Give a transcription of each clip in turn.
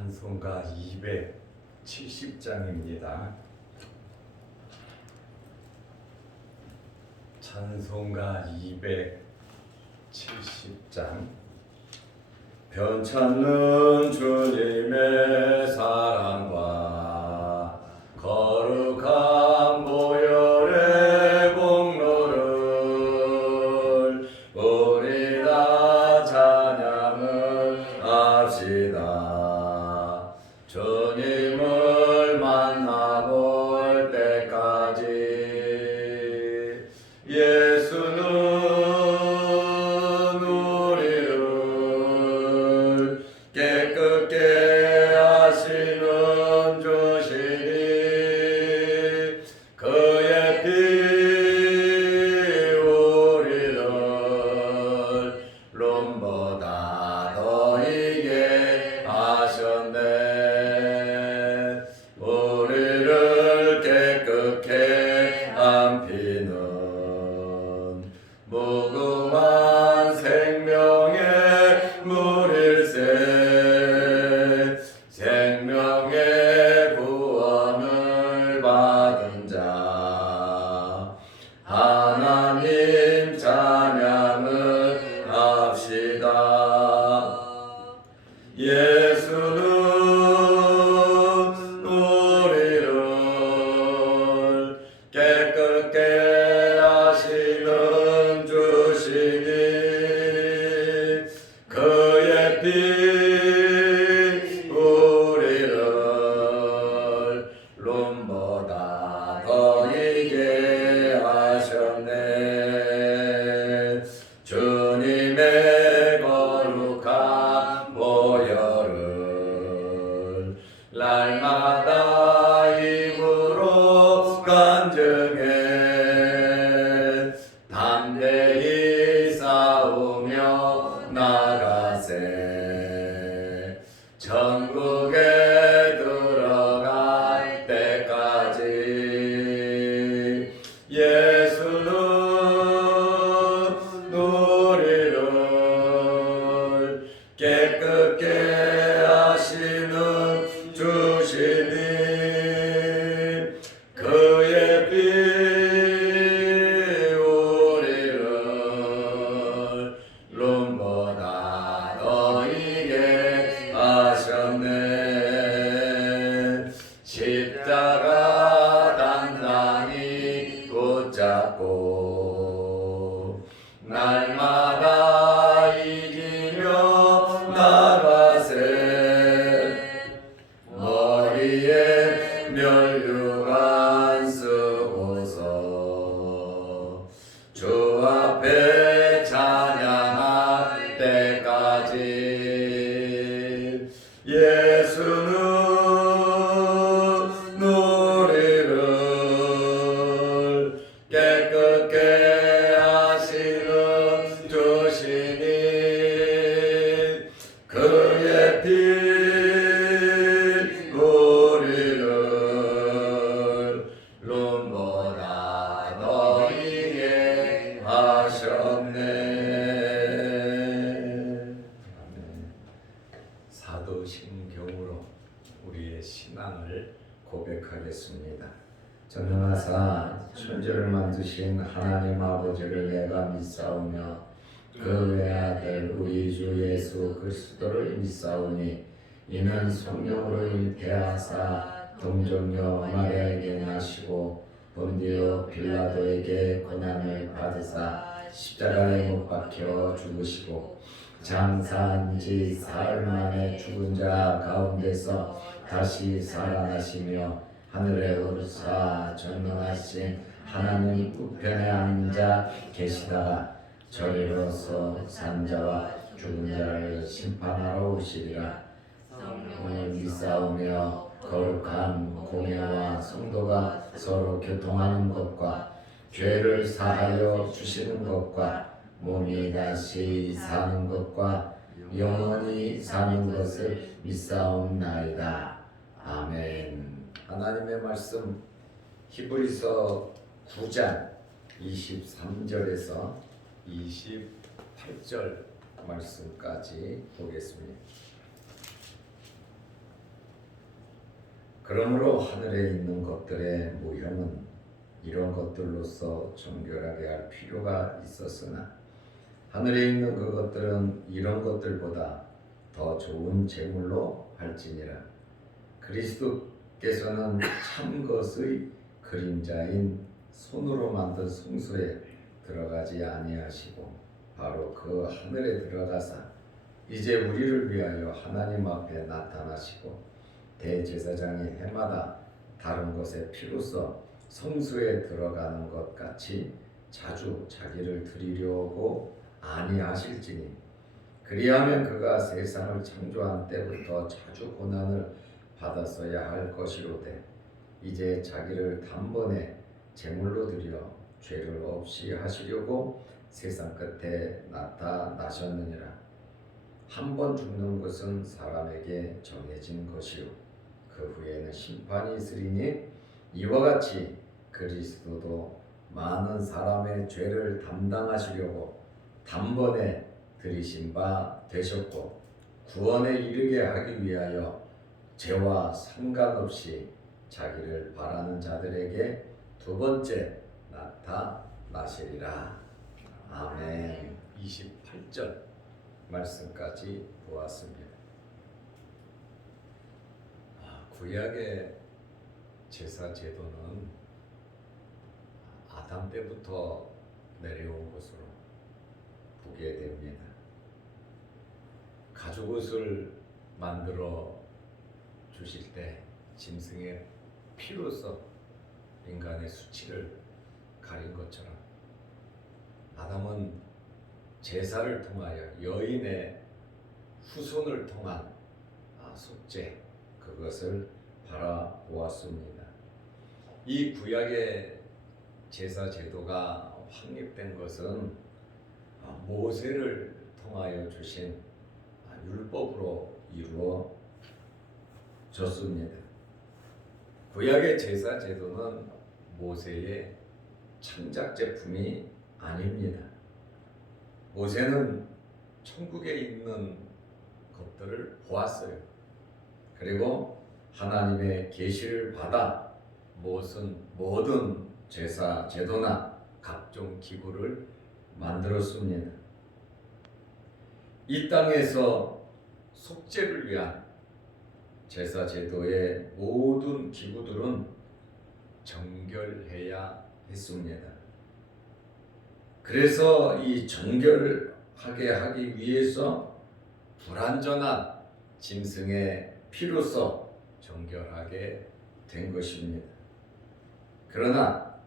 찬송가 270장입니다. 찬송가 270장. 변찮는 주님의 사랑과 거룩한 보혈의 공로를 우리 다 찬양을 합시다. 주님을 만나볼 때까지 예수는 우리를 깨끗게 하시는 주시니 그의 피 우리를 롬보다 더 이게 하셨네. 우리를 깨끗게 한 피는 무궁한 생명의 물일세. 생명의 구원을 받은 자 하나님 찬양을 합시다. 예수는 우리를 깨끗게 하시는 주시니 그의 피 우리를 롬보다 더 이게 하셨네. 주님의 거룩한 보혈을 날마다 입으로 간증해 담대히 싸우며 나가세. 천국에 들어갈 때까지 예수는 우리를 깨끗게 하시는 주시니 그의 피 우리를 롬보다 더 이게 하셨네. 십자가 단단히 붙잡고 날마다 이기며 나가세. 머리에 면류관 쓰고서 주 앞에 찬양할 때까지 예수는 우리를 깨끗게 하시는 주시니 그의 피 우리를 롬보다 더 이게 하셨네. 사도신경으로 우리의 신앙을 고백하겠습니다. 전능하사 천지를 만드신 하나님 아버지를 내가 믿사오며 그 외아들 우리 주 예수 그리스도를 믿사오니 이는 성령으로 잉태하사 동정녀 마리아에게 나시고 본디오 빌라도에게 고난을 받으사 십자가에 못 박혀 죽으시고 장사한 지 사흘 만에 죽은 자 가운데서 다시 살아나시며 하늘에 오르사 전능하신 하나님 우편에 앉아 계시다가 저리로서 산자와 죽은 자를 심판하러 오시리라. 성령을 믿사오며 거룩한 공예와 성도가 서로 교통하는 것과 죄를 사하여 주시는 것과 몸이 다시 사는 것과 영원히 사는 것을 믿사옵나이다. 아멘. 하나님의 말씀 히브리서 9장 23절에서 28절 말씀까지 보겠습니다. 그러므로 하늘에 있는 것들의 모형은 이런 것들로서 정결하게 할 필요가 있었으나 하늘에 있는 그것들은 이런 것들보다 더 좋은 제물로 할지니라. 그리스도께서는 참 것의 그림자인 손으로 만든 성소에 들어가지 아니하시고 바로 그 하늘에 들어가사 이제 우리를 위하여 하나님 앞에 나타나시고 대제사장이 해마다 다른 것의 피로써 성소에 들어가는 것 같이 자주 자기를 드리려고 아니하실지니 그리하면 그가 세상을 창조한 때부터 자주 고난을 받았어야 할 것이로되 이제 자기를 단번에 제물로 드려 죄를 없이 하시려고 세상 끝에 나타나셨느니라. 한 번 죽는 것은 사람에게 정해진 것이요 그 후에는 심판이 있으리니 이와 같이 그리스도도 많은 사람의 죄를 담당하시려고 단번에 들이신 바 되셨고 구원에 이르게 하기 위하여 죄와 상관없이 자기를 바라는 자들에게 두 번째 나타나시리라. 아멘. 28절 말씀까지 보았습니다. 구약의 제사 제도는 아담 때부터 내려온 것으로 보게 됩니다. 가죽옷을 만들어 주실 때 짐승의 피로써 인간의 수치를 가린 것처럼 아담은 제사를 통하여 여인의 후손을 통한 속죄 그것을 바라보았습니다. 이 구약의 제사 제도가 확립된 것은 모세를 통하여 주신 율법으로 이루어졌습니다. 구약의 제사 제도는 모세의 창작 제품이 아닙니다. 모세는 천국에 있는 것들을 보았어요. 그리고 하나님의 계시를 받아 모든 제사 제도나 각종 기구를 만들었습니다. 이 땅에서 속죄를 위한 제사 제도의 모든 기구들은 정결해야 했습니다. 그래서 이 정결하게 하기 위해서 불완전한 짐승의 피로써 정결하게 된 것입니다. 그러나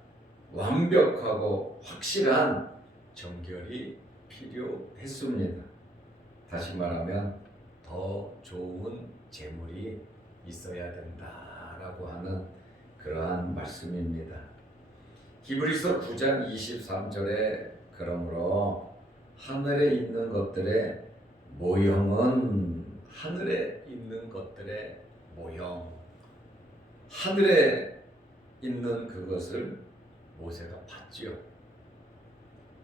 완벽하고 확실한 정결이 필요했습니다. 다시 말하면 더 좋은 제물이 있어야 된다라고 하는 그러한 말씀입니다. 히브리서 9장 23절에 그러므로 하늘에 있는 것들의 모형은 하늘에 있는 것들의 모형, 하늘에 있는 그것을 모세가 봤지요.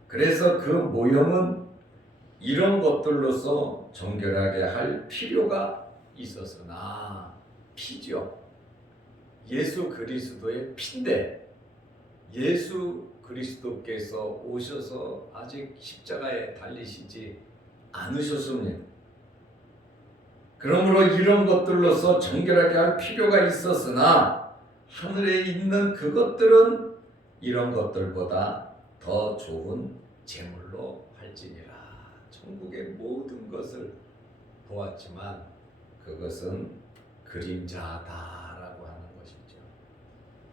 그래서 그 모형은 이런 것들로서 정결하게 할 필요가 있었으나 피죠. 예수 그리스도의 피인데 예수 그리스도께서 오셔서 아직 십자가에 달리시지 않으셨습니다. 그러므로 이런 것들로서 정결하게 할 필요가 있었으나 하늘에 있는 그것들은 이런 것들보다 더 좋은 제물로 할지니라. 천국의 모든 것을 보았지만 그것은 그림자다라고 하는 것이죠.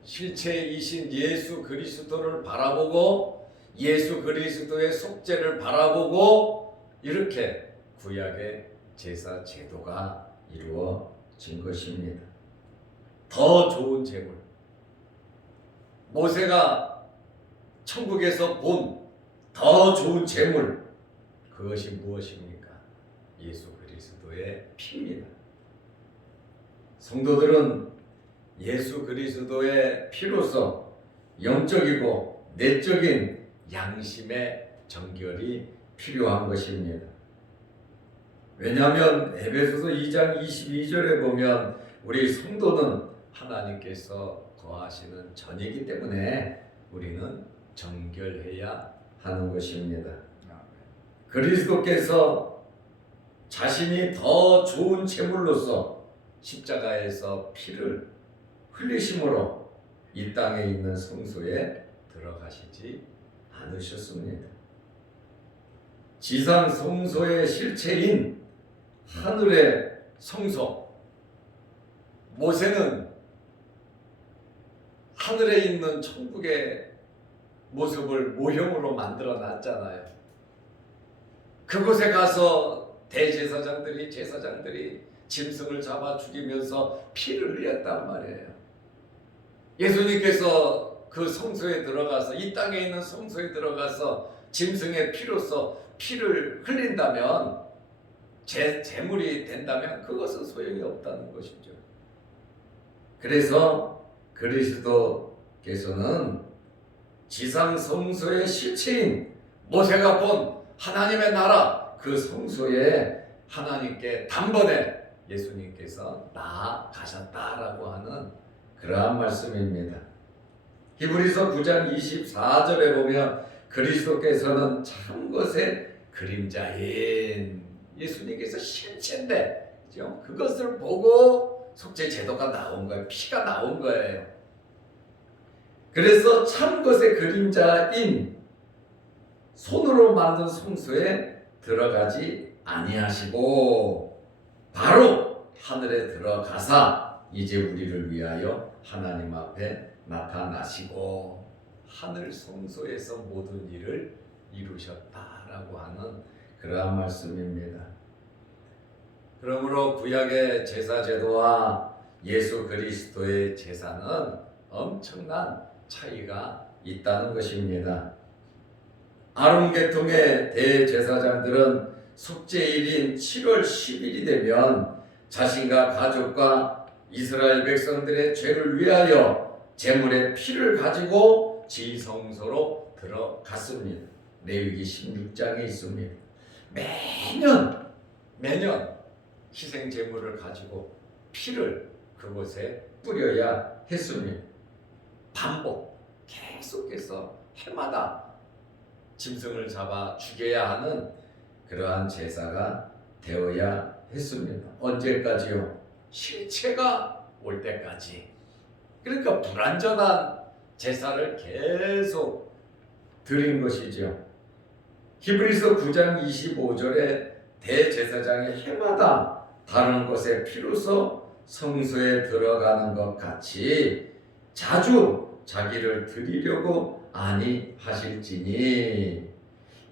실체이신 예수 그리스도를 바라보고 예수 그리스도의 속죄를 바라보고 이렇게 구약의 제사 제도가 이루어진 것입니다. 더 좋은 제물, 모세가 천국에서 본 더 좋은 제물, 그것이 무엇입니까? 예수 그리스도의 피입니다. 성도들은 예수 그리스도의 피로서 영적이고 내적인 양심의 정결이 필요한 것입니다. 왜냐하면 에베소서 2장 22절에 보면 우리 성도는 하나님께서 거하시는 전이기 때문에 우리는 정결해야 하는 것입니다. 그리스도께서 자신이 더 좋은 제물로서 십자가에서 피를 흘리심으로 이 땅에 있는 성소에 들어가시지 않으셨습니다. 지상 성소의 실체인 하늘의 성소, 모세는 하늘에 있는 천국의 모습을 모형으로 만들어 놨잖아요. 그곳에 가서 대제사장들이 짐승을 잡아 죽이면서 피를 흘렸단 말이에요. 예수님께서 그 성소에 들어가서, 이 땅에 있는 성소에 들어가서 짐승의 피로서 피를 흘린다면, 제물이 된다면 그것은 소용이 없다는 것이죠. 그래서 그리스도께서는 지상 성소의 실체인 모세가 본 하나님의 나라, 그 성소에 하나님께 단번에 예수님께서 나아가셨다라고 하는 그러한 말씀입니다. 히브리서 9장 24절에 보면 그리스도께서는 참 것의 그림자인, 예수님께서 실체인데, 그죠? 그것을 보고 속죄 제도가 나온 거예요. 피가 나온 거예요. 그래서 참 것의 그림자인 손으로 만든 성소에 들어가지 아니하시고 바로 하늘에 들어가사 이제 우리를 위하여 하나님 앞에 나타나시고 하늘 성소에서 모든 일을 이루셨다라고 하는 그러한 말씀입니다. 그러므로 구약의 제사 제도와 예수 그리스도의 제사는 엄청난 차이가 있다는 것입니다. 아론 계통의 대제사장들은 속죄일인 7월 10일이 되면 자신과 가족과 이스라엘 백성들의 죄를 위하여 제물의 피를 가지고 지성소로 들어갔습니다. 레위기 16장에 있습니다. 매년 희생 제물을 가지고 피를 그곳에 뿌려야 했습니다. 반복, 계속해서 해마다 짐승을 잡아 죽여야 하는 그러한 제사가 되어야 했습니다. 언제까지요? 실체가 올 때까지. 그러니까 불완전한 제사를 계속 드린 것이죠. 히브리서 9장 25절에 대제사장이 해마다 다른 것의 피로서 성소에 들어가는 것 같이 자주 자기를 드리려고 아니하실지니,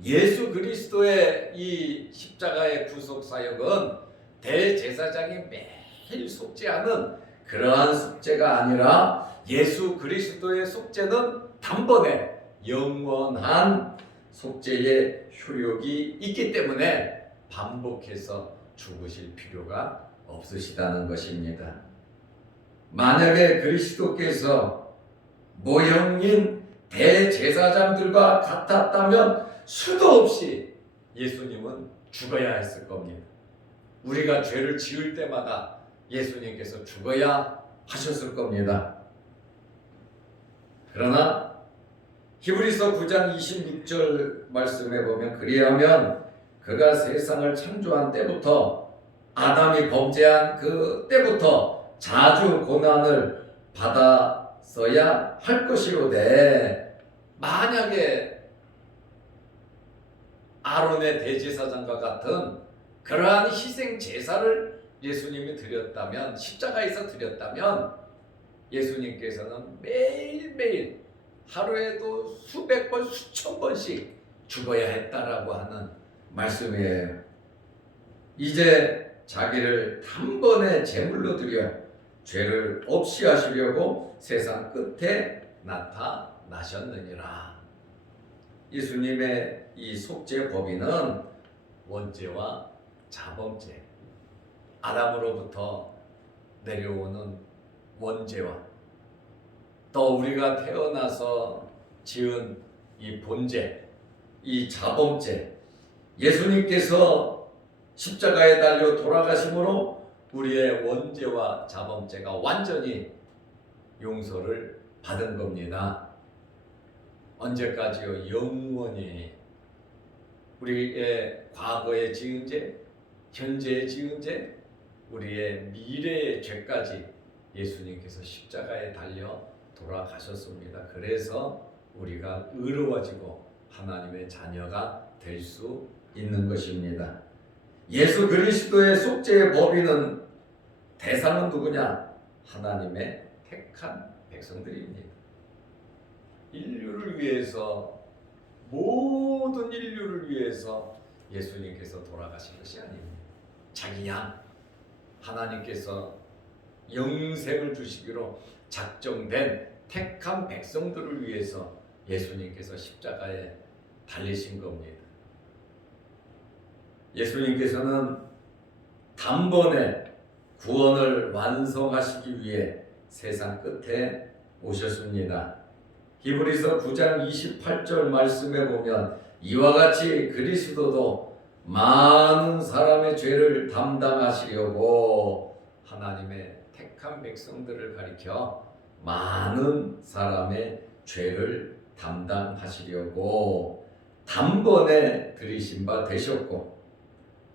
예수 그리스도의 이 십자가의 구속 사역은 대제사장이 매일 속죄하는 그러한 속죄가 아니라 예수 그리스도의 속죄는 단번에 영원한 속죄의 효력이 있기 때문에 반복해서 죽으실 필요가 없으시다는 것입니다. 만약에 그리스도께서 모형인 대제사장들과 같았다면 수도 없이 예수님은 죽어야 했을 겁니다. 우리가 죄를 지을 때마다 예수님께서 죽어야 하셨을 겁니다. 그러나 히브리서 9장 26절 말씀에 보면 그리하면 그가 세상을 창조한 때부터, 아담이 범죄한 그 때부터 자주 고난을 받았어야 할 것이로되, 만약에 아론의 대제사장과 같은 그러한 희생 제사를 예수님이 드렸다면, 십자가에서 드렸다면 예수님께서는 매일매일 하루에도 수백 번, 수천 번씩 죽어야 했다라고 하는 말씀이에요. 이제 자기를 단번에 제물로 드려 죄를 없이 하시려고 세상 끝에 나타나셨느니라. 예수님의 이 속죄 법인은 원죄와 자범죄, 아담으로부터 내려오는 원죄와 또 우리가 태어나서 지은 이 본죄, 이 자범죄, 예수님께서 십자가에 달려 돌아가심으로 우리의 원죄와 자범죄가 완전히 용서를 받은 겁니다. 언제까지요? 영원히. 우리의 과거의 지은 죄, 현재의 지은 죄, 우리의 미래의 죄까지 예수님께서 십자가에 달려 돌아가셨습니다. 그래서 우리가 의로워지고 하나님의 자녀가 될 수 있는 것입니다. 예수 그리스도의 속죄의 법인은 대상은 누구냐? 하나님의 택한 백성들입니다. 인류를 위해서, 모든 인류를 위해서 예수님께서 돌아가신 것이 아닙니다. 자기 양 하나님께서 영생을 주시기로 작정된 택한 백성들을 위해서 예수님께서 십자가에 달리신 겁니다. 예수님께서는 단번에 구원을 완성하시기 위해 세상 끝에 오셨습니다. 히브리서 9장 28절 말씀에 보면 이와 같이 그리스도도 많은 사람의 죄를 담당하시려고, 하나님의 택한 백성들을 가리켜 많은 사람의 죄를 담당하시려고 단번에 들이신 바 되셨고,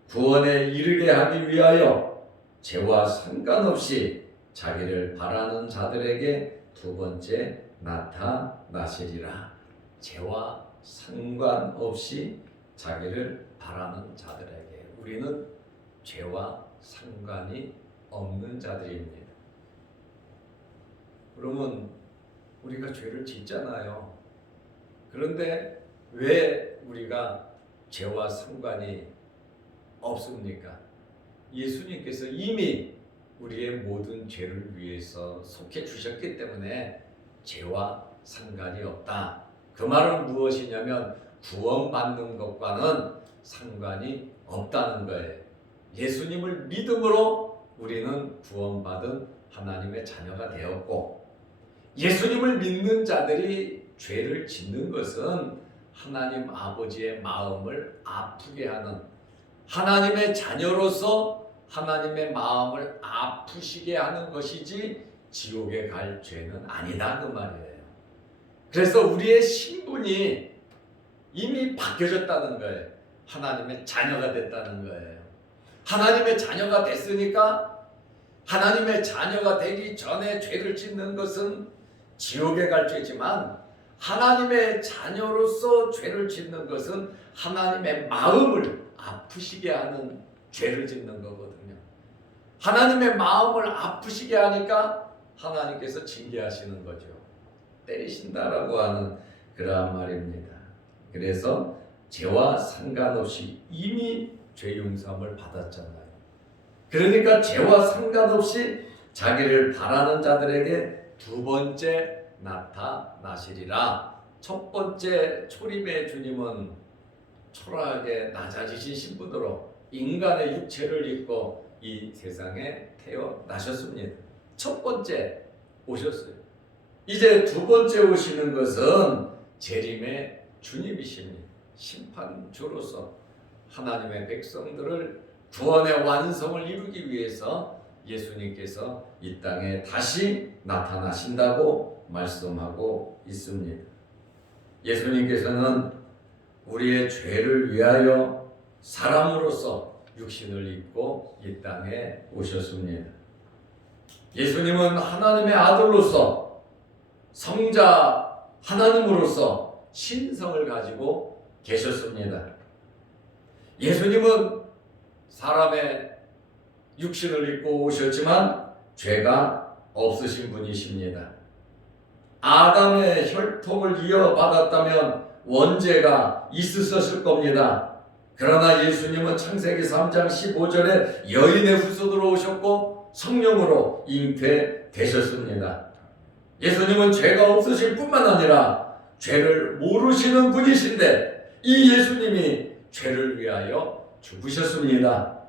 구원에 이르게 하기 위하여 죄와 상관없이 자기를 바라는 자들에게 두 번째 나타나시리라. 죄와 상관없이 자기를 바라는 자들에게. 우리는 죄와 상관이 없는 자들입니다. 그러면 우리가 죄를 짓잖아요. 그런데 왜 우리가 죄와 상관이 없습니까? 예수님께서 이미 우리의 모든 죄를 위해서 속해 주셨기 때문에 죄와 상관이 없다. 그 말은 무엇이냐면 구원받는 것과는 상관이 없다는 거예요. 예수님을 믿음으로 우리는 구원받은 하나님의 자녀가 되었고, 예수님을 믿는 자들이 죄를 짓는 것은 하나님 아버지의 마음을 아프게 하는, 하나님의 자녀로서 하나님의 마음을 아프시게 하는 것이지 지옥에 갈 죄는 아니다, 그 말이에요. 그래서 우리의 신분이 이미 바뀌어졌다는 거예요. 하나님의 자녀가 됐다는 거예요. 하나님의 자녀가 됐으니까 하나님의 자녀가 되기 전에 죄를 짓는 것은 지옥에 갈 죄지만, 하나님의 자녀로서 죄를 짓는 것은 하나님의 마음을 아프시게 하는 죄를 짓는 거거든요. 하나님의 마음을 아프시게 하니까 하나님께서 징계하시는 거죠. 때리신다라고 하는 그러한 말입니다. 그래서 죄와 상관없이 이미 죄 용서함을 받았잖아요. 그러니까 죄와 상관없이 자기를 바라는 자들에게 두 번째 나타나시리라. 첫 번째 초림의 주님은 초라하게 낮아지신 신분으로 인간의 육체를 입고 이 세상에 태어나셨습니다. 첫 번째 오셨어요. 이제 두 번째 오시는 것은 재림의 주님이십니다. 심판주로서 하나님의 백성들을 구원의 완성을 이루기 위해서 예수님께서 이 땅에 다시 나타나신다고 말씀하고 있습니다. 예수님께서는 우리의 죄를 위하여 사람으로서 육신을 입고 이 땅에 오셨습니다. 예수님은 하나님의 아들로서, 성자 하나님으로서 신성을 가지고 계셨습니다. 예수님은 사람의 육신을 입고 오셨지만 죄가 없으신 분이십니다. 아담의 혈통을 이어받았다면 원죄가 있으셨을 겁니다. 그러나 예수님은 창세기 3장 15절에 여인의 후손으로 오셨고 성령으로 잉태되셨습니다. 예수님은 죄가 없으실 뿐만 아니라 죄를 모르시는 분이신데 이 예수님이 죄를 위하여 죽으셨습니다.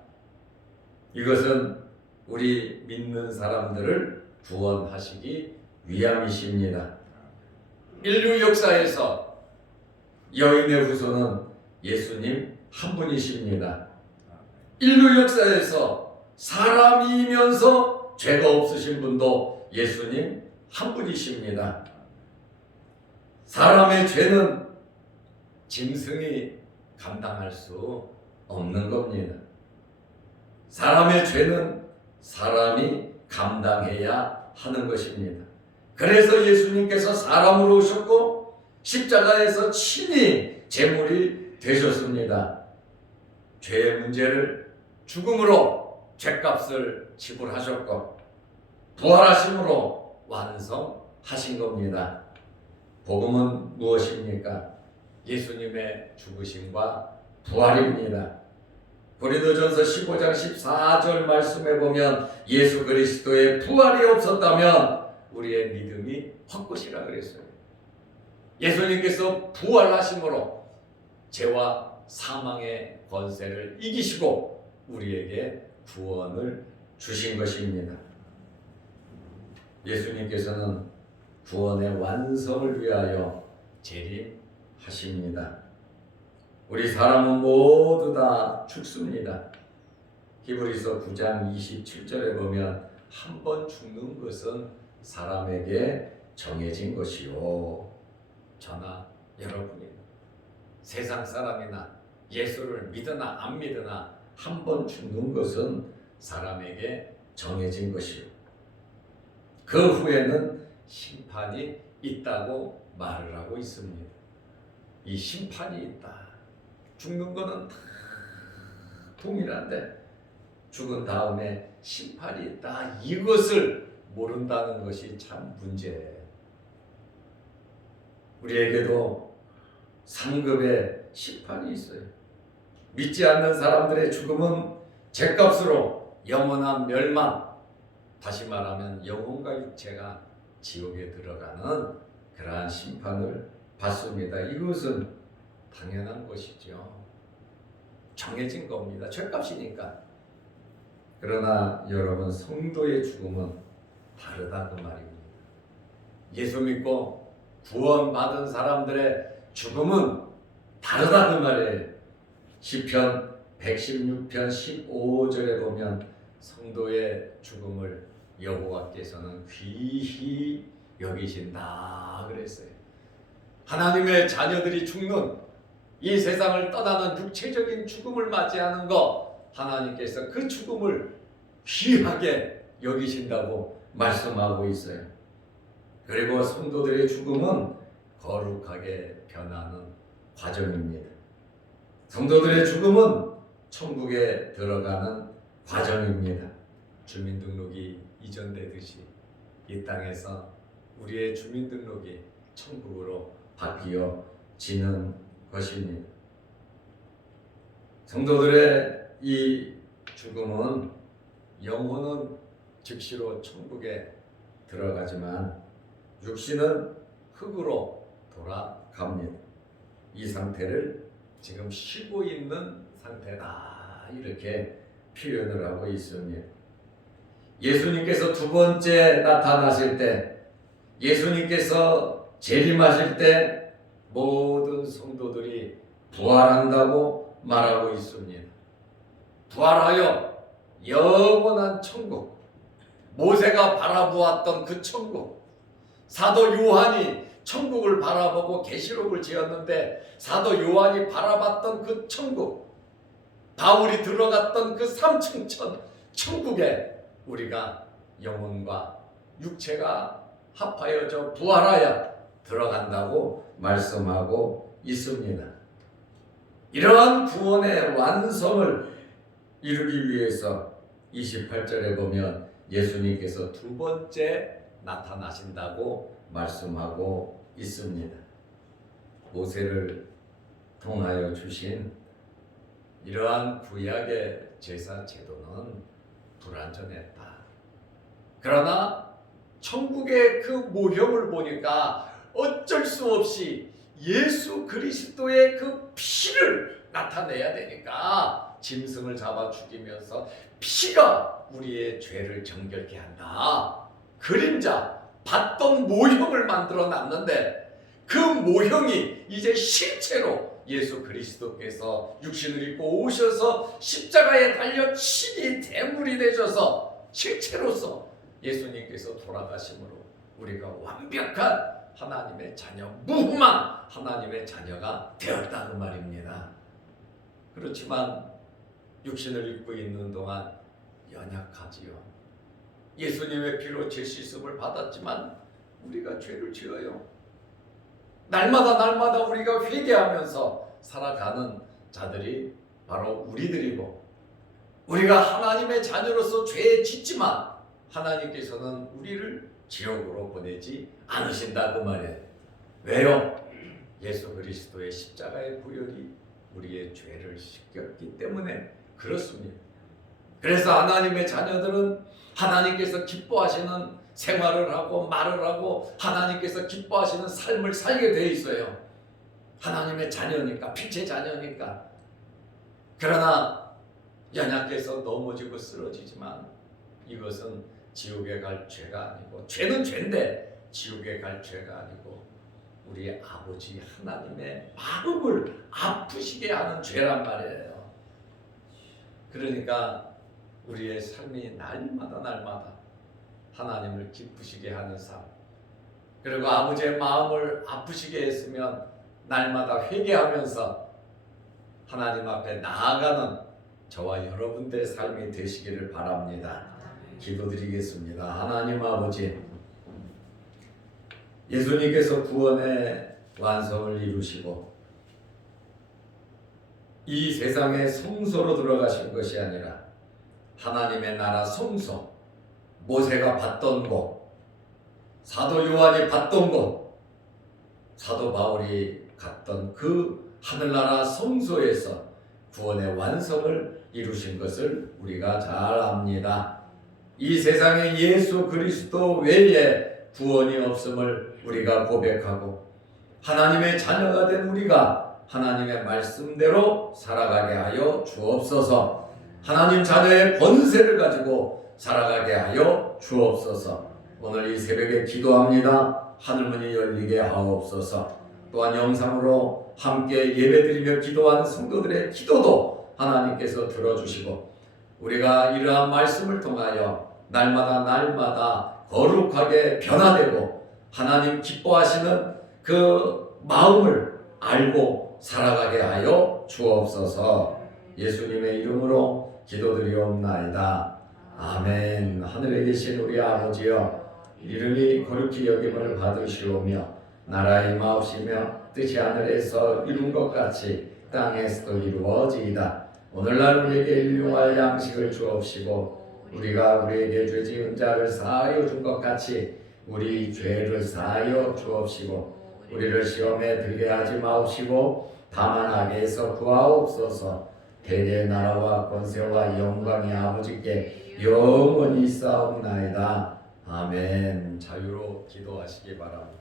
이것은 우리 믿는 사람들을 구원하시기 위함이십니다. 인류 역사에서 여인의 후손은 예수님 한 분이십니다. 인류 역사에서 사람이면서 죄가 없으신 분도 예수님 한 분이십니다. 사람의 죄는 짐승이 감당할 수 없는 겁니다. 사람의 죄는 사람이 감당해야 하는 것입니다. 그래서 예수님께서 사람으로 오셨고 십자가에서 친히 제물이 되셨습니다. 죄의 문제를 죽음으로 죄값을 지불하셨고 부활하심으로 완성하신 겁니다. 복음은 무엇입니까? 예수님의 죽으심과 부활입니다. 고린도전서 15장 14절 말씀에 보면 예수 그리스도의 부활이 없었다면 우리의 믿음이 헛것이라 그랬어요. 예수님께서 부활하심으로 죄와 사망의 권세를 이기시고 우리에게 구원을 주신 것입니다. 예수님께서는 구원의 완성을 위하여 재림하십니다. 우리 사람은 모두 다 죽습니다. 히브리서 9장 27절에 보면 한 번 죽는 것은 사람에게 정해진 것이요. 저나 여러분이나 세상 사람이나 예수를 믿으나 안 믿으나 한 번 죽는 것은 사람에게 정해진 것이요. 그 후에는 심판이 있다고 말을 하고 있습니다. 이 심판이 있다. 죽는 거는 다 동일한데 죽은 다음에 심판이 있다. 이것을 모른다는 것이 참 문제예요. 우리에게도 상급의 심판이 있어요. 믿지 않는 사람들의 죽음은 죄값으로 영원한 멸망, 다시 말하면 영혼과 육체가 지옥에 들어가는 그러한 심판을 받습니다. 이것은 당연한 것이죠. 정해진 겁니다. 죄값이니까. 그러나 여러분, 성도의 죽음은 다르다 그 말입니다. 예수 믿고 구원받은 사람들의 죽음은 다르다 그 말이에요. 시편 116편 15절에 보면 성도의 죽음을 여호와께서는 귀히 여기신다 그랬어요. 하나님의 자녀들이 죽는 이 세상을 떠나는 육체적인 죽음을 맞이하는 것, 하나님께서 그 죽음을 귀하게 여기신다고 말씀하고 있어요. 그리고 성도들의 죽음은 거룩하게 변하는 과정입니다. 성도들의 죽음은 천국에 들어가는 과정입니다. 주민등록이 이전되듯이 이 땅에서 우리의 주민등록이 천국으로 바뀌어지는 것입니다. 성도들의 이 죽음은 영혼은 즉시로 천국에 들어가지만 육신은 흙으로 돌아갑니다. 이 상태를 지금 쉬고 있는 상태다 이렇게 표현을 하고 있습니다. 예수님께서 두 번째 나타나실 때, 예수님께서 재림하실 때 모든 성도들이 부활한다고 말하고 있습니다. 부활하여 영원한 천국, 모세가 바라보았던 그 천국, 사도 요한이 천국을 바라보고 계시록을 지었는데 사도 요한이 바라봤던 그 천국, 바울이 들어갔던 그 삼층천 천국에 우리가 영혼과 육체가 합하여져 부활하여 들어간다고 말씀하고 있습니다. 이러한 구원의 완성을 이루기 위해서 28절에 보면 예수님께서 두 번째 나타나신다고 말씀하고 있습니다. 모세를 통하여 주신 이러한 구약의 제사 제도는 불완전했다. 그러나 천국의 그 모형을 보니까 어쩔 수 없이 예수 그리스도의 그 피를 나타내야 되니까 짐승을 잡아 죽이면서 피가 우리의 죄를 정결케 한다. 그림자, 봤던 모형을 만들어 놨는데 그 모형이 이제 실체로 예수 그리스도께서 육신을 입고 오셔서 십자가에 달려 친히 대물이 되셔서 실체로서 예수님께서 돌아가심으로 우리가 완벽한 하나님의 자녀, 무흠한 하나님의 자녀가 되었다는 말입니다. 그렇지만 육신을 입고 있는 동안 연약하지요. 예수님의 피로 죄 씻음을 받았지만 우리가 죄를 지어요. 날마다 우리가 회개하면서 살아가는 자들이 바로 우리들이고, 우리가 하나님의 자녀로서 죄에 짓지만 하나님께서는 우리를 지옥으로 보내지 않으신다 그 말이에요. 왜요? 예수 그리스도의 십자가의 부혈이 우리의 죄를 씻겼기 때문에 그렇습니다. 그래서 하나님의 자녀들은 하나님께서 기뻐하시는 생활을 하고 말을 하고 하나님께서 기뻐하시는 삶을 살게 돼 있어요. 하나님의 자녀니까, 빛의 자녀니까. 그러나 연약해서 넘어지고 쓰러지지만 이것은 지옥에 갈 죄가 아니고, 죄는 죄인데 지옥에 갈 죄가 아니고 우리 아버지 하나님의 마음을 아프시게 하는 죄란 말이에요. 그러니까 우리의 삶이 날마다 하나님을 기쁘시게 하는 삶, 그리고 아버지의 마음을 아프시게 했으면 날마다 회개하면서 하나님 앞에 나아가는 저와 여러분들의 삶이 되시기를 바랍니다. 기도드리겠습니다. 하나님 아버지, 예수님께서 구원의 완성을 이루시고 이 세상의 성소로 들어가신 것이 아니라 하나님의 나라 성소, 모세가 봤던 곳, 사도 요한이 봤던 곳, 사도 바울이 갔던 그 하늘나라 성소에서 구원의 완성을 이루신 것을 우리가 잘 압니다. 이 세상에 예수 그리스도 외에 구원이 없음을 우리가 고백하고, 하나님의 자녀가 된 우리가 하나님의 말씀대로 살아가게 하여 주옵소서. 하나님 자녀의 권세를 가지고 살아가게 하여 주옵소서. 오늘 이 새벽에 기도합니다. 하늘문이 열리게 하옵소서. 또한 영상으로 함께 예배드리며 기도하는 성도들의 기도도 하나님께서 들어주시고, 우리가 이러한 말씀을 통하여 날마다 거룩하게 변화되고 하나님 기뻐하시는 그 마음을 알고 살아가게 하여 주옵소서. 예수님의 이름으로 기도드리옵나이다. 아멘. 하늘에 계신 우리 아버지여, 이름이 거룩히 여김을 받으시오며 나라의 마옵시며 뜻이 하늘에서 이룬 것 같이 땅에서도 이루어지이다. 오늘날 우리에게 일용할 양식을 주옵시고, 우리가 우리에게 죄 지은 자를 사하여 준 것 같이 우리 죄를 사하여 주옵시고, 우리를 시험에 들게 하지 마옵시고 다만 악에서 구하옵소서. 대대의 나라와 권세와 영광이 아버지께 영원히 있사옵나이다. 아멘. 자유로 기도하시기 바랍니다.